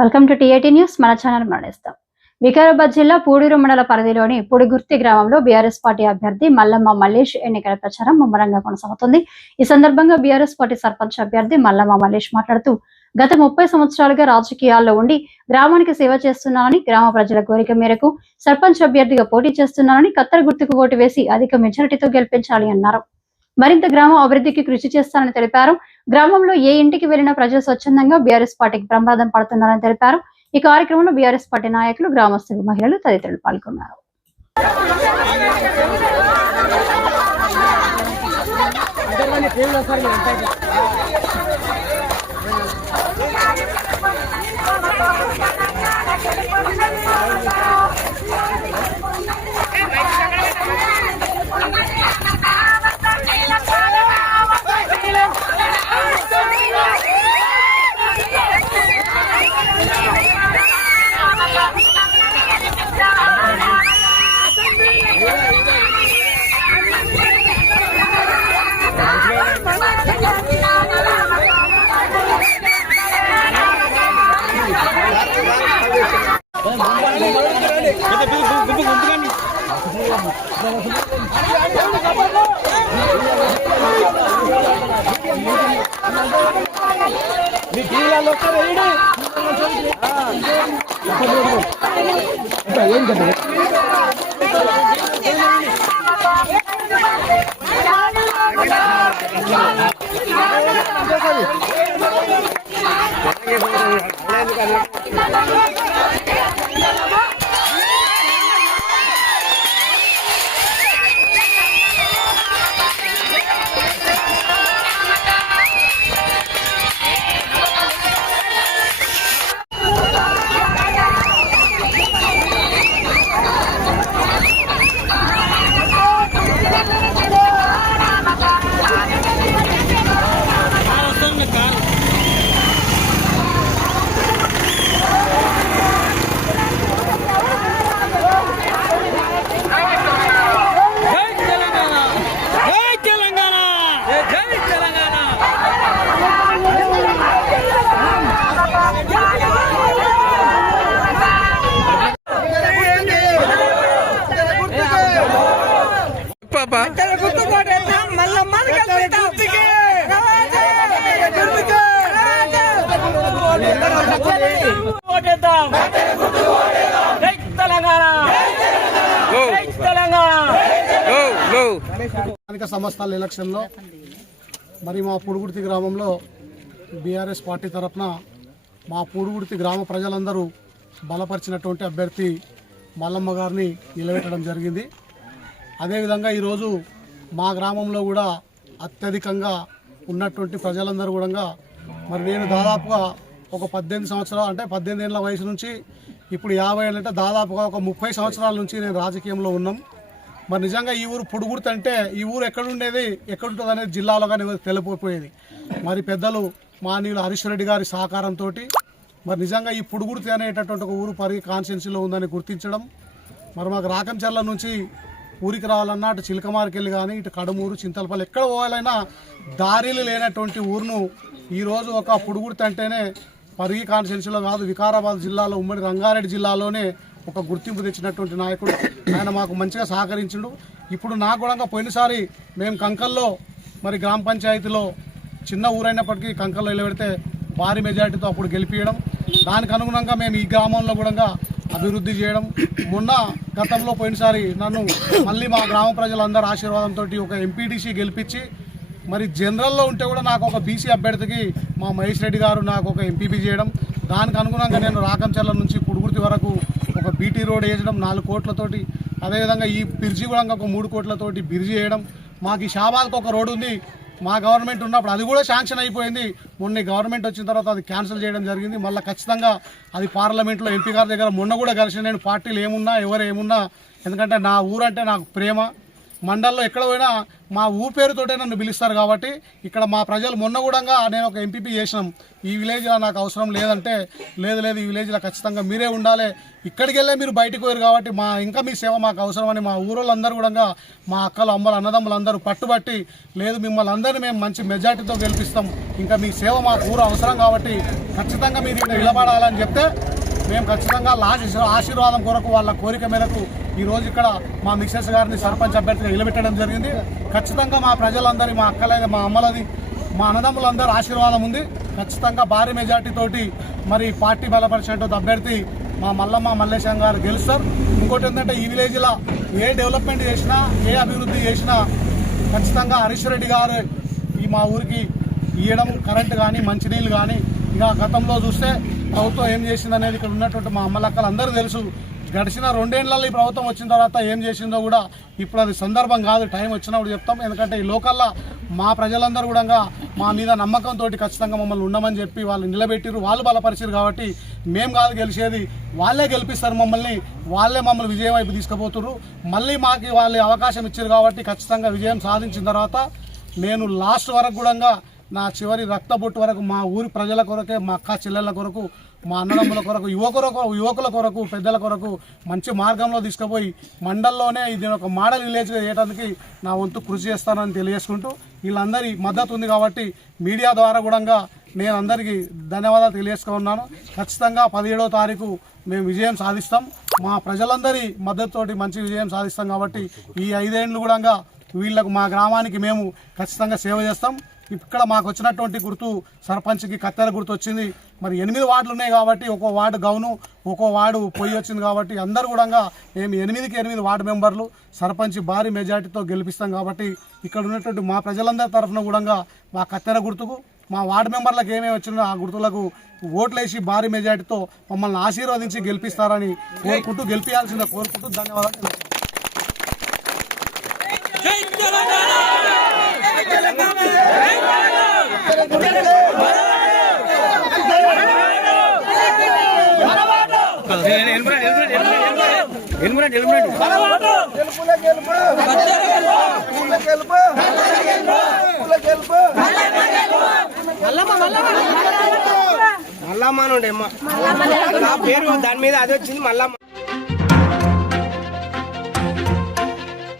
Welcome to TIT news. మన channel మరణిస్తాం. Vikarabad జిల్లా పూడూరు మండల పరిధిలోని పుడిగుర్తి గ్రామంలో బీఆర్ఎస్ పార్టీ అభ్యర్థి మల్లమ్మ మల్లేష్ ఎన్నికల ప్రచారం ముమ్మరంగా కొనసాగుతుంది. ఈ సందర్భంగా బీఆర్ఎస్ పార్టీ సర్పంచ్ అభ్యర్థి మల్లమ్మ మల్లేష్ మాట్లాడుతూ గత 30 సంవత్సరాలుగా రాజకీయాల్లో ఉండి గ్రామానికి సేవ చేస్తున్నానని, గ్రామ ప్రజల కోరిక మేరకు సర్పంచ్ అభ్యర్థిగా పోటీ చేస్తున్నానని, కత్తెర గుర్తుకు ఓటు వేసి అధిక మెజారిటీతో గెలిపించాలి అన్నారు. మరింత గ్రామ అభివృద్ధికి కృషి చేస్తానని తెలిపారు. గ్రామంలో ఏ ఇంటికి వెళ్లినా ప్రజలు స్వచ్ఛందంగా బీఆర్ఎస్ పార్టీకి ప్రమాదం పడుతున్నారని తెలిపారు. ఈ కార్యక్రమంలో బీఆర్ఎస్ పార్టీ నాయకులు, గ్రామస్తులు, మహిళలు తదితరులు పాల్గొన్నారు. స్థానిక సంస్థల ఎలక్షన్లో మరి మా పుడుగుర్తి గ్రామంలో బీఆర్ఎస్ పార్టీ తరఫున మా పుడుగుర్తి గ్రామ ప్రజలందరూ బలపరిచినటువంటి అభ్యర్థి మల్లమ్మ గారిని నిలబెట్టడం జరిగింది. అదేవిధంగా ఈరోజు మా గ్రామంలో కూడా అత్యధికంగా ఉన్నటువంటి ప్రజలందరూ కూడా మరి నేను దాదాపుగా ఒక 18 సంవత్సరాలు అంటే 18 ఏళ్ళ వయసు నుంచి ఇప్పుడు 50 ఏళ్ళు అంటే దాదాపుగా ఒక 30 సంవత్సరాల నుంచి నేను రాజకీయంలో ఉన్నాం. మరి నిజంగా ఈ ఊరు పుడుగుర్తి అంటే ఈ ఊరు ఎక్కడుండేది, ఎక్కడుంటుంది అనేది జిల్లాలో కానీ తెలిపోయేది. మరి పెద్దలు మాననీయులు హరీష్ రెడ్డి గారి సహకారంతో మరి నిజంగా ఈ పుడుగుర్తి అనేటటువంటి ఒక ఊరు పరిగి కాన్స్టిట్యున్సీలో ఉందని గుర్తించడం, మరి మాకు రాకంచర్ల నుంచి ఊరికి రావాలన్నా అటు చిలకమార్కెళ్ళి కానీ ఇటు కడమూరు, చింతలపల్లి ఎక్కడ పోవాలైనా దారిలు లేనటువంటి ఊరును ఈరోజు ఒక పుడుగుర్తి అంటేనే పరిగి కాన్స్టిట్యున్సీలో కాదు వికారాబాద్ జిల్లాలో, ఉమ్మడి రంగారెడ్డి జిల్లాలోనే ఒక గుర్తింపు తెచ్చినటువంటి నాయకుడు. ఆయన మాకు మంచిగా సహకరించిండు. ఇప్పుడు నాకు కూడా పోయినసారి మేము కంకల్లో మరి గ్రామ పంచాయతీలో చిన్న ఊరైనప్పటికీ కంకల్లో నిలబెడితే భారీ మెజారిటీతో అప్పుడు గెలిపించడం, దానికి అనుగుణంగా మేము ఈ గ్రామంలో కూడా అభివృద్ధి చేయడం. మొన్న గతంలో పోయినసారి నన్ను మళ్ళీ మా గ్రామ ప్రజలందరూ ఆశీర్వాదంతో ఒక ఎంపీటీసీ గెలిపించి మరి జనరల్లో ఉంటే కూడా నాకు ఒక బీసీ అభ్యర్థికి మా మహేష్ రెడ్డి గారు నాకు ఒక ఎంపీపీ చేయడం, దానికి అనుగుణంగా నేను రాకంచర్ల నుంచి పుడుగుర్తి వరకు ఒక బీటీ రోడ్ వేయడం 4 కోట్లతోటి, అదేవిధంగా ఈ బిర్జీ కూడా ఒక 3 కోట్లతోటి బిర్జీ వేయడం. మాకు ఈ షాబాద్కి ఒక రోడ్డు ఉంది, మా గవర్నమెంట్ ఉన్నప్పుడు అది కూడా శాంక్షన్ అయిపోయింది. మొన్న గవర్నమెంట్ వచ్చిన తర్వాత అది క్యాన్సిల్ చేయడం జరిగింది. మళ్ళీ ఖచ్చితంగా అది పార్లమెంట్లో ఎంపీ గారి దగ్గర మొన్న కూడా కలిసి నేను పార్టీలు ఏమున్నా ఎవరు ఏమున్నా, ఎందుకంటే నా ఊరంటే నాకు ప్రేమ. మండల్లో ఎక్కడ పోయినా మా ఊపేరుతోటే నన్ను పిలుస్తారు కాబట్టి ఇక్కడ మా ప్రజలు మొన్న కూడా నేను ఒక ఎంపీపీ చేసినాం. ఈ విలేజ్లో నాకు అవసరం లేదంటే లేదు ఈ విలేజ్లో ఖచ్చితంగా మీరే ఉండాలి, ఇక్కడికి వెళ్ళే మీరు బయటకు పోయారు కాబట్టి ఇంకా మీ సేవ మాకు అవసరమని మా ఊరోళ్ళందరూ కూడా మా అక్కలు అమ్మలు అన్నదమ్ములు అందరూ పట్టుబట్టి లేదు మిమ్మల్ని అందరినీ మేము మంచి మెజార్టీతో గెలిపిస్తాం, ఇంకా మీ సేవ మాకు ఊరు అవసరం కాబట్టి ఖచ్చితంగా మీరు ఇక్కడ నిలబడాలని చెప్తే మేము ఖచ్చితంగా ఆశీర్వాదం కొరకు వాళ్ళ కోరిక మేరకు ఈరోజు ఇక్కడ మా మిసెస్ గారిని సర్పంచ్ అభ్యర్థిగా నిలబెట్టడం జరిగింది. ఖచ్చితంగా మా ప్రజలందరి మా అక్కలది మా అమ్మలది మా అన్నదమ్ములందరూ ఆశీర్వాదం ఉంది. ఖచ్చితంగా భారీ మెజార్టీతోటి మరి పార్టీ బలపరిచినటువంటి అభ్యర్థి మా మల్లమ్మ మల్లేశం గారు గెలుస్తారు. ఇంకోటి ఏంటంటే ఈ విలేజ్లో ఏ డెవలప్మెంట్ చేసినా ఏ అభివృద్ధి చేసినా ఖచ్చితంగా హరీష్ రెడ్డి గారు ఈ మా ఊరికి ఇవ్వడం కరెంటు కానీ మంచినీళ్ళు కానీ ఇక గతంలో చూస్తే ప్రభుత్వం ఏం చేసిందనేది ఇక్కడ ఉన్నటువంటి మా అమ్మలక్కలు అందరూ తెలుసు. గడిచిన 2 ఏళ్లలో ఈ ప్రభుత్వం వచ్చిన తర్వాత ఏం చేసిందో కూడా ఇప్పుడు అది సందర్భం కాదు, టైం వచ్చినప్పుడు చెప్తాం. ఎందుకంటే ఈ లోకల్లో మా ప్రజలందరూ కూడా మా మీద నమ్మకంతో ఖచ్చితంగా మమ్మల్ని ఉండమని చెప్పి వాళ్ళు నిలబెట్టిరు, వాళ్ళు బలపరిచారు కాబట్టి మేము కాదు గెలిచేది, వాళ్ళే గెలిపిస్తారు మమ్మల్ని, వాళ్ళే మమ్మల్ని విజయం వైపు తీసుకుపోతున్నారు. మళ్ళీ మాకు వాళ్ళు అవకాశం ఇచ్చారు కాబట్టి ఖచ్చితంగా విజయం సాధించిన తర్వాత నేను లాస్ట్ వరకు కూడా నా చివరి రక్తబొట్టు వరకు మా ఊరి ప్రజల కొరకే, మా అక్క చెల్లెళ్ళ కొరకు, మా అన్నదమ్ముల కొరకు, యువకుల కొరకు, పెద్దల కొరకు మంచి మార్గంలో తీసుకుపోయి మండలంలోనే ఇది ఒక మోడల్ విలేజ్గా చేయడానికి నా వంతు కృషి చేస్తానని తెలియజేసుకుంటూ వీళ్ళందరి మద్దతు ఉంది కాబట్టి మీడియా ద్వారా కూడా నేను అందరికీ ధన్యవాదాలు తెలియజేసుకున్నాను. ఖచ్చితంగా 17వ తారీఖు మేము విజయం సాధిస్తాం. మా ప్రజలందరి మద్దతుతోటి మంచి విజయం సాధిస్తాం కాబట్టి ఈ 5 ఏళ్ళు కూడా వీళ్ళకు మా గ్రామానికి మేము ఖచ్చితంగా సేవ చేస్తాం. ఇక్కడ మాకు వచ్చినటువంటి గుర్తు సర్పంచ్కి కత్తెర గుర్తు వచ్చింది. మరి 8 వార్డులు ఉన్నాయి కాబట్టి ఒక్కో వార్డు గౌను, ఒక్కో వార్డు పొయ్యి వచ్చింది కాబట్టి అందరూ కూడా మేము 8కి 8 వార్డు మెంబర్లు సర్పంచ్ భారీ మెజార్టీతో గెలిపిస్తాం కాబట్టి ఇక్కడ ఉన్నటువంటి మా ప్రజలందరి తరఫున కూడా మా కత్తెర గుర్తుకు మా వార్డు మెంబర్లకు ఏమేమి వచ్చిందో ఆ గుర్తులకు ఓట్లేసి భారీ మెజార్టీతో మమ్మల్ని ఆశీర్వదించి గెలిపిస్తారని కోరుకుంటూ గెలిపించాల్సిందే కోరుకుంటూ ధన్యవాదాలు. మల్లమ్మ పేరు దాని మీద అది వచ్చింది మల్లమ్మ.